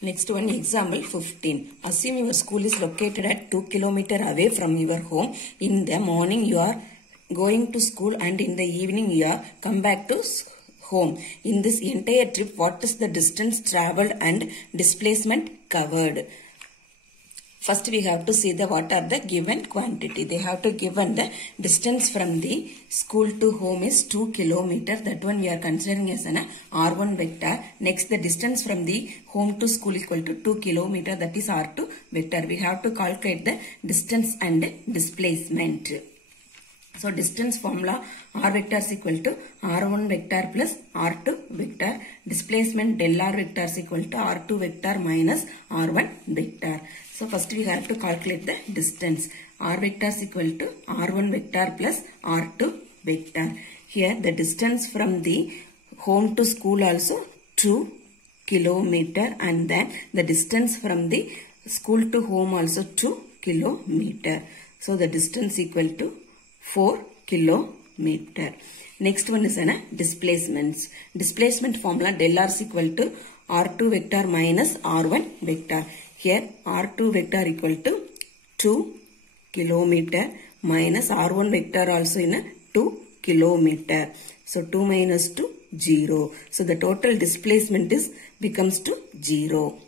Next one, example 15. Assume your school is located at 2 km away from your home. In the morning you are going to school and in the evening you are come back to home. In this entire trip, what is the distance traveled and displacement covered? First we have to see what are the given quantity. They have to given the distance from the school to home is 2 km. That one we are considering as an R1 vector. Next the distance from the home to school equal to 2 km. That is R2 vector. We have to calculate the distance and displacement. So distance formula R vector is equal to R1 vector plus R2 vector. Displacement del R vector is equal to R2 vector minus R1 vector. So first we have to calculate the distance. R vector is equal to R1 vector plus R2 vector. Here the distance from the home to school also 2 km, and then the distance from the school to home also 2 km. So the distance equal to 4 km. Next one is displacements. Displacement formula del R is equal to R2 vector minus R1 vector. Here R2 vector equal to 2 km minus R1 vector also in 2 km. So 2 minus 2, 0. So the total displacement becomes to 0.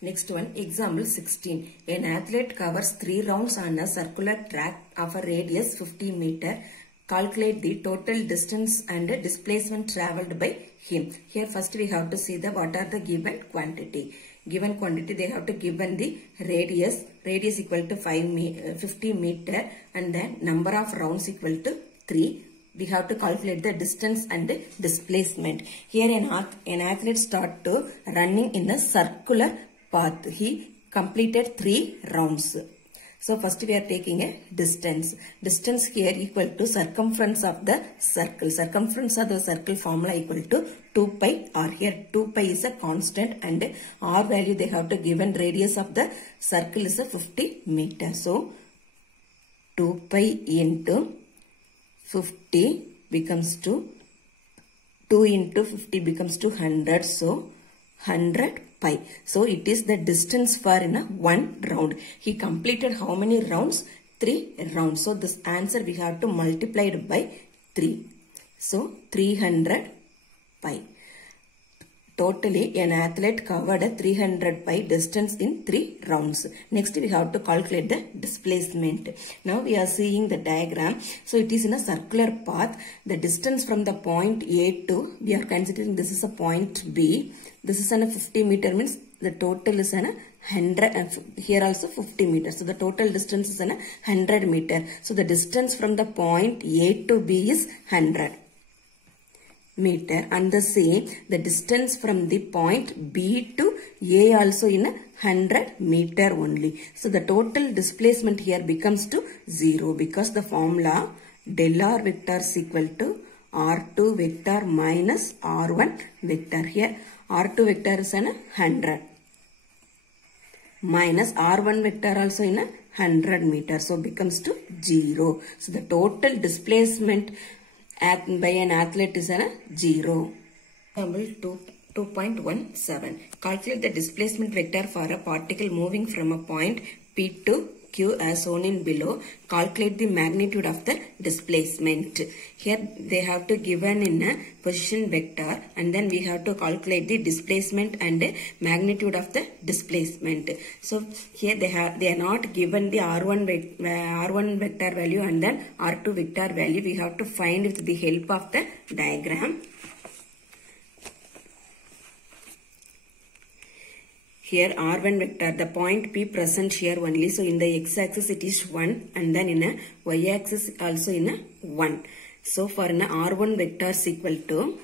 Next one, example 16. An athlete covers 3 rounds on a circular track of a radius 50 meter. Calculate the total distance and displacement traveled by him. Here first we have to see what are the given quantity. Given quantity, they have to given the radius equal to 50 meter, and then number of rounds equal to 3. We have to calculate the distance and displacement. Here an athlete start to running in the circular path. He completed 3 rounds. So first we are taking a distance. Distance here equal to circumference of the circle. Circumference of the circle formula equal to 2 pi r. Here 2 pi is a constant and r value they have to given radius of the circle is a 50 meter. So 2 pi into 50 becomes to 2 into 50 becomes to 100. So 100 pi. So it is the distance for in a 1 round. He completed how many rounds? 3 rounds. So this answer we have to multiply it by 3. So 300 pi. Totally an athlete covered a 300 pi distance in 3 rounds. Next we have to calculate the displacement. Now we are seeing the diagram. So it is in a circular path. The distance from the point A to, we are considering this is a point B. This is a 50 meter means the total is 100, and here also 50 meters. So the total distance is 100 meter. So the distance from the point A to B is 100 meter, and the same the distance from the point B to A also in 100 meter only. So the total displacement here becomes to 0 because the formula del R vector is equal to R2 vector minus R1 vector. Here R2 vector is 100 minus R1 vector also in 100 meter. So becomes to 0. So the total displacement by an athlete is 0. Example 2.17. Calculate the displacement vector for a particle moving from a point P to Q as shown in below. Calculate the magnitude of the displacement. Here they have to given in a position vector, and then we have to calculate the displacement and magnitude of the displacement. So here they are not given the R1 vector value and then R2 vector value. We have to find with the help of the diagram. Here R1 vector, the point P present here only. So in the x-axis it is 1, and then in a y-axis also in a 1. So for an R1 vector is equal to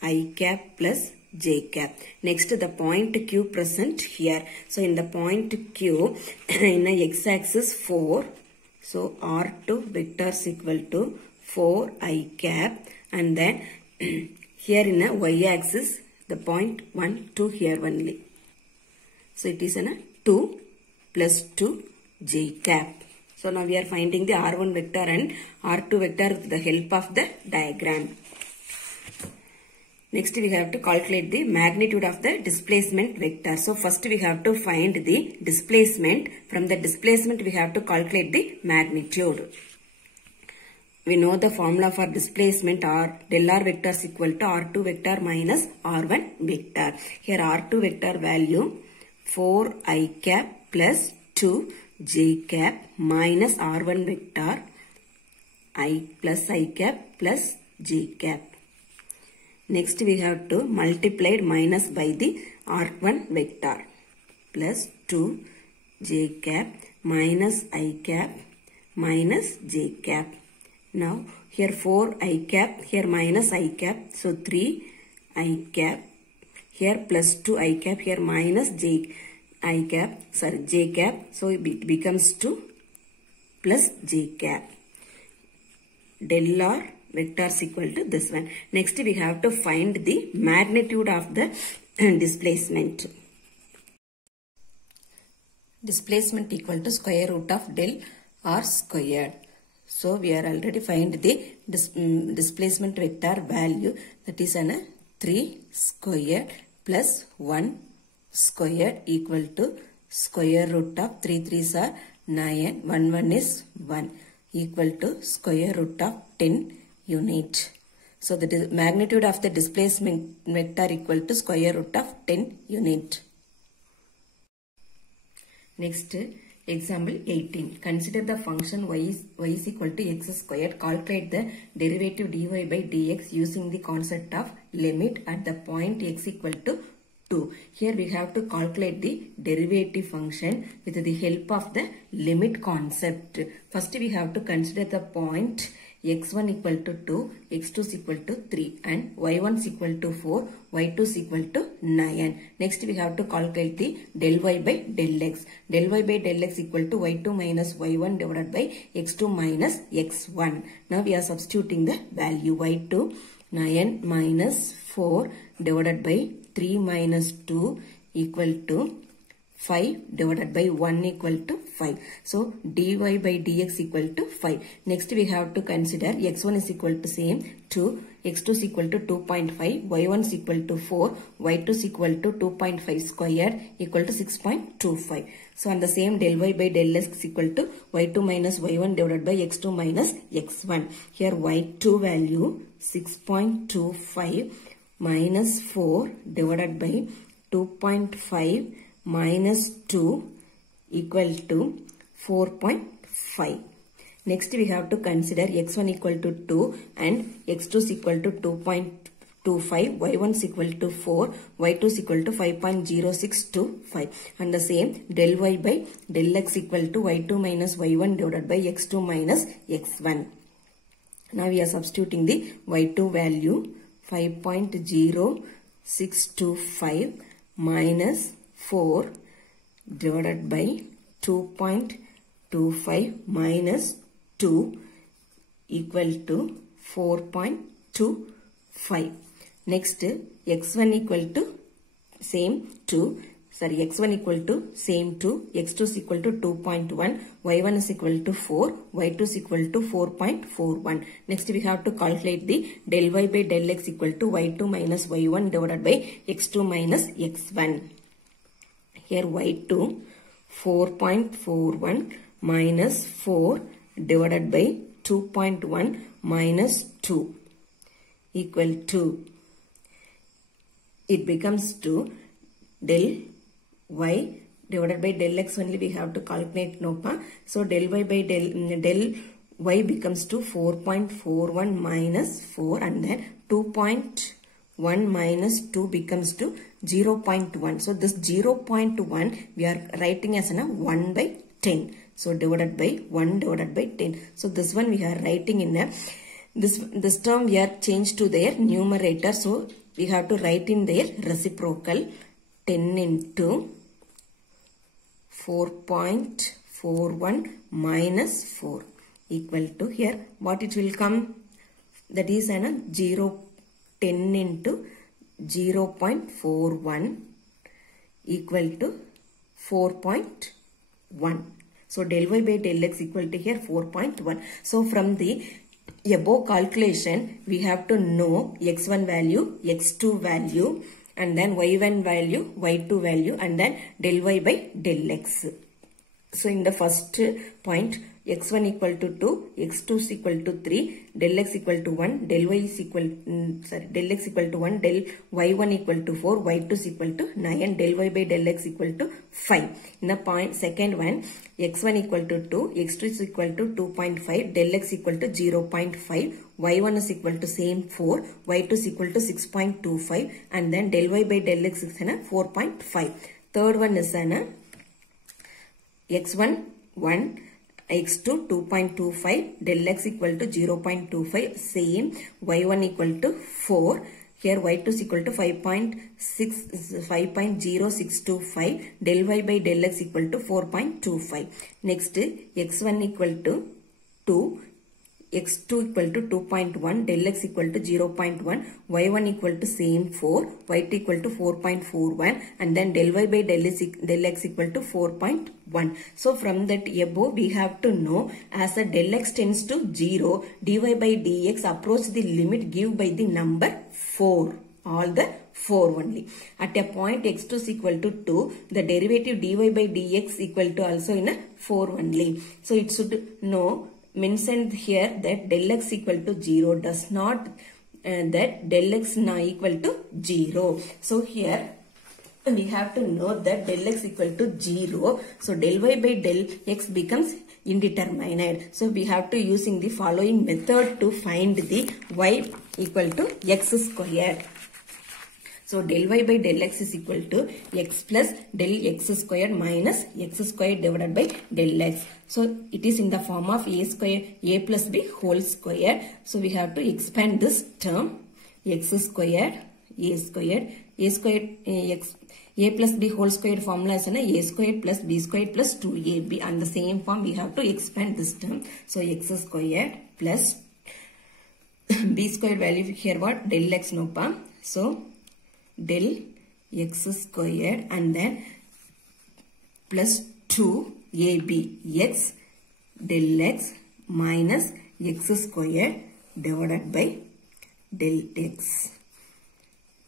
I cap plus j cap. Next the point Q present here. So in the point Q in a x-axis 4. So R2 vector is equal to 4 I cap, and then here in a y-axis the point 1, 2 here only. So it is 2 plus 2 j cap. So now we are finding the R1 vector and R2 vector with the help of the diagram. Next we have to calculate the magnitude of the displacement vector. So first we have to find the displacement. From the displacement we have to calculate the magnitude. We know the formula for displacement or del r vector is equal to r2 vector minus r1 vector. Here r2 vector value 4i cap plus 2j cap minus r1 vector I plus I cap plus j cap. Next we have to multiply minus by the r1 vector plus 2j cap minus I cap minus j cap. Now here 4i cap, here minus I cap, so 3i cap, here plus 2i cap, here minus j cap, so it becomes 2 plus j cap. Del r vector is equal to this one. Next we have to find the magnitude of the displacement. Displacement equal to square root of del r squared. So we are already find the displacement vector value, that is 3 squared plus 1 squared equal to square root of 3 3s are 9, 1 1 is 1 equal to square root of 10 unit. So the magnitude of the displacement vector equal to square root of 10 unit. Next, example 18. Consider the function y is equal to x squared. Calculate the derivative dy by dx using the concept of limit at the point x equal to 2. Here we have to calculate the derivative function with the help of the limit concept. First we have to consider the point x1 equal to 2, x2 is equal to 3 and y1 is equal to 4, y2 is equal to 9. Next we have to calculate the del y by del x. Del y by del x equal to y2 minus y1 divided by x2 minus x1. Now we are substituting the value y2 9 minus 4 divided by 3 minus 2 equal to 5 divided by 1 equal to 5. So dy by dx equal to 5. Next we have to consider x1 is equal to same 2, x2 is equal to 2.5, y1 is equal to 4, y2 is equal to 2.5 squared equal to 6.25. So on the same del y by del x is equal to y2 minus y1 divided by x2 minus x1. Here y2 value 6.25 minus 4 divided by 2.5 minus 2 equal to 4.5. Next we have to consider x1 equal to 2 and x2 is equal to 2.25, y1 is equal to 4, y2 is equal to 5.0625. And the same del y by del x equal to y2 minus y1 divided by x2 minus x1. Now we are substituting the y2 value 5.0625 minus 4 divided by 2.25 minus 2 equal to 4.25. Next x1 equal to same 2. X1 equal to same 2, x2 is equal to 2.1, y1 is equal to 4, y2 is equal to 4.41. Next we have to calculate the del y by del x equal to y2 minus y1 divided by x2 minus x1. Here y2 4.41 minus 4 divided by 2.1 minus 2 equal to, it becomes to del y divided by del x only we have to calculate nopa. So del y by del y becomes to 4.41 minus 4 and then 2.1 minus 2 becomes to 0.1. So this 0.1 we are writing as 1 by 10. So divided by 1 divided by 10. So this one we are writing in a, this term we are changed to their numerator. So we have to write in their reciprocal 10 into 4.41 minus 4 equal to, here what it will come, that is 10 into 0.41 equal to 4.1. So del y by del x equal to here 4.1. So from the above calculation, we have to know x1 value, x2 value, and then y1 value, y2 value, and then del y by del x. So in the first point, x1 equal to 2, x2 is equal to 3, del x equal to 1, del y is equal, del x equal to 1, del y1 equal to 4, y2 is equal to 9, and del y by del x equal to 5. In the point, second one, x1 equal to 2, x2 is equal to 2.5, del x equal to 0.5, y1 is equal to same 4, y2 is equal to 6.25, and then del y by del x is 4.5. Third one is x1 1, x2 2.25, del x equal to 0.25, same, y1 equal to 4, here y2 is equal to 5.0625, del y by del x equal to 4.25. Next, x1 equal to 2, x2 equal to 2.1, del x equal to 0.1, y1 equal to same 4, y2 equal to 4.41, and then del y by del x equal to 4.1. So from that above we have to know, as a del x tends to 0, dy by dx approach the limit give by the number 4. All the 4 only. At a point x2 is equal to 2, the derivative dy by dx equal to also in a 4 only. So it should know, mentioned here that del x equal to 0 does not that del x now equal to 0. So here we have to know that del x equal to 0. So del y by del x becomes indeterminate. So we have to using the following method to find the y equal to x squared. So del y by del x is equal to x plus del x squared minus x squared divided by del x. So it is in the form of a square, a plus b whole square. So we have to expand this term, x squared, a squared, x, a plus b whole squared formula is a squared plus b squared plus 2ab, and the same form we have to expand this term. So x squared plus b squared value here what? Del x no pa. So del x squared and then plus 2ab x del x minus x squared divided by del x.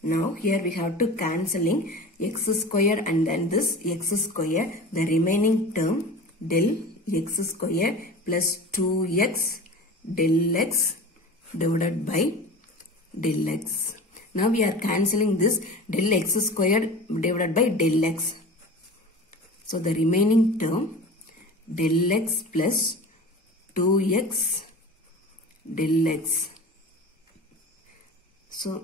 Now here we have to cancelling x square and then this x square, the remaining term del x square plus 2x del x divided by del x. Now we are cancelling this del x square divided by del x. So the remaining term del x plus 2x del x. So